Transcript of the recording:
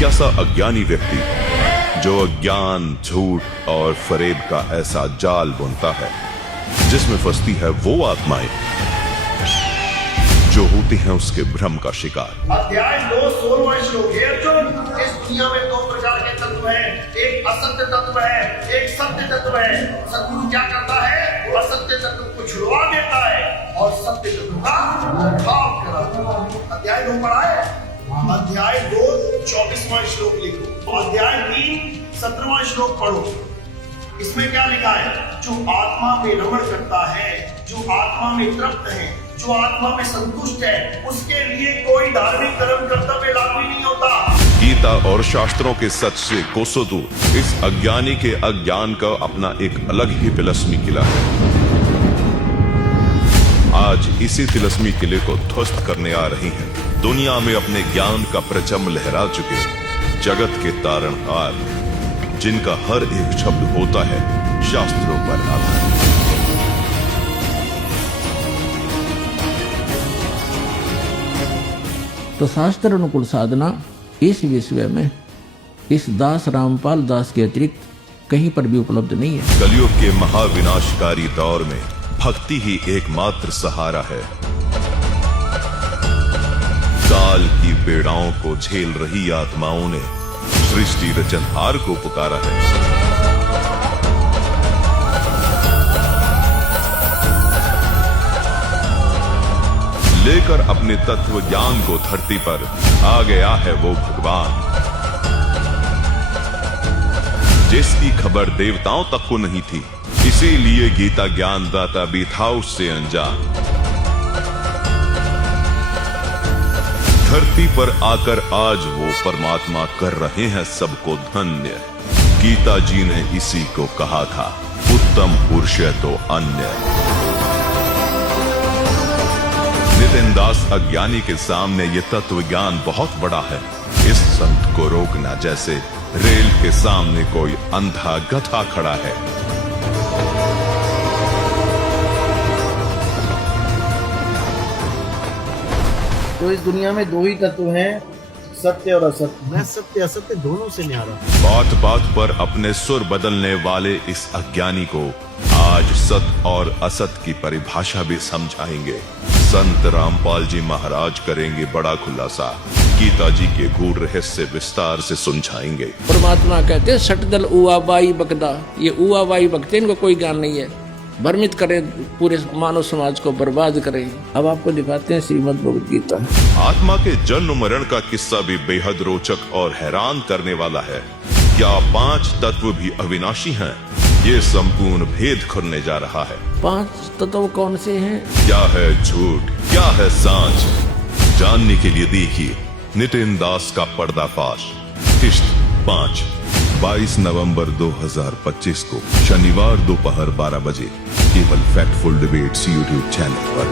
जिज्ञासा अज्ञानी व्यक्ति जो अज्ञान, झूठ और फरेब का ऐसा जाल बुनता है जिसमें फंसती है वो आत्माएं जो होती हैं उसके भ्रम का शिकार। अध्याय 2 16वां श्लोक। हे अर्जुन, इस दुनिया में दो प्रकार के तत्व हैं, एक असत्य तत्व है, एक सत्य तत्व है। सद्गुरु क्या करता है? असत्य तत्व को छुड़वा देता है और सत्य तत्व का उद्धार कराता है। अध्याय 2 पढ़ा है? अध्याय 2 24वां श्लोक लिखो। अध्याय 3 17वां श्लोक पढ़ो। इसमें क्या लिखा है? जो आत्मा में रमण करता है, जो आत्मा में तृप्त है, जो आत्मा में संतुष्ट है, उसके लिए कोई धार्मिक कर्म कर्तव्य लागू नहीं होता। गीता और शास्त्रों के सच से कोसों दूर इस अज्ञानी के अज्ञान का अपना एक अलग ही तिलस्मी किला है। आज इसी तिलस्मी किले को ध्वस्त करने आ रही हैं दुनिया में अपने ज्ञान का परचम लहरा चुके जगत के तारणहार, जिनका हर एक शब्द होता है शास्त्रों पर आधारित। तो शास्त्र अनुकूल साधना इस विषय में इस दास रामपाल दास के अतिरिक्त कहीं पर भी उपलब्ध नहीं है। कलयुग के महाविनाशकारी दौर में भक्ति ही एकमात्र सहारा है। काल की पीड़ाओं को झेल रही आत्माओं ने सृष्टि रचनहार को पुकारा है। लेकर अपने तत्व ज्ञान को धरती पर आ गया है वो भगवान, जिसकी खबर देवताओं तक को नहीं थी। इसीलिए गीता ज्ञानदाता भी था उससे अनजान। धरती पर आकर आज वो परमात्मा कर रहे हैं सबको धन्य। गीता जी ने इसी को कहा था, उत्तम पुरुष तो अन्य। नितिन दास अज्ञानी के सामने ये तत्व ज्ञान बहुत बड़ा है। इस संत को रोकना जैसे रेल के सामने कोई अंधा गधा खड़ा है। तो इस दुनिया में दो ही तत्व हैं, सत्य और असत्य। मैं सत्य असत्य दोनों से न्यारा। बात बात पर अपने सुर बदलने वाले इस अज्ञानी को आज सत्य और असत्य की परिभाषा भी समझाएंगे। संत रामपाल जी महाराज करेंगे बड़ा खुलासा, गीता जी के गूढ़ रहस्य विस्तार से सुलझाएंगे। परमात्मा कहते हैं सटदल उआबाई बकदा, ये उआबाई बकते इनको कोई ज्ञान नहीं है, भ्रमित करे, पूरे मानव समाज को बर्बाद करे। अब आपको दिखाते हैं श्रीमद् भगवद गीता। आत्मा के जन्म मरण का किस्सा भी बेहद रोचक और हैरान करने वाला है। क्या 5 तत्व भी अविनाशी हैं? ये संपूर्ण भेद खुलने जा रहा है। 5 तत्व कौन से हैं? क्या है झूठ, क्या है सांच, जानने के लिए देखिए नितिन दास का पर्दाफाश। किस्त 5 22 नवंबर 2025 को शनिवार दोपहर 12 बजे केवल फैक्टफुल डिबेट्स यूट्यूब चैनल पर।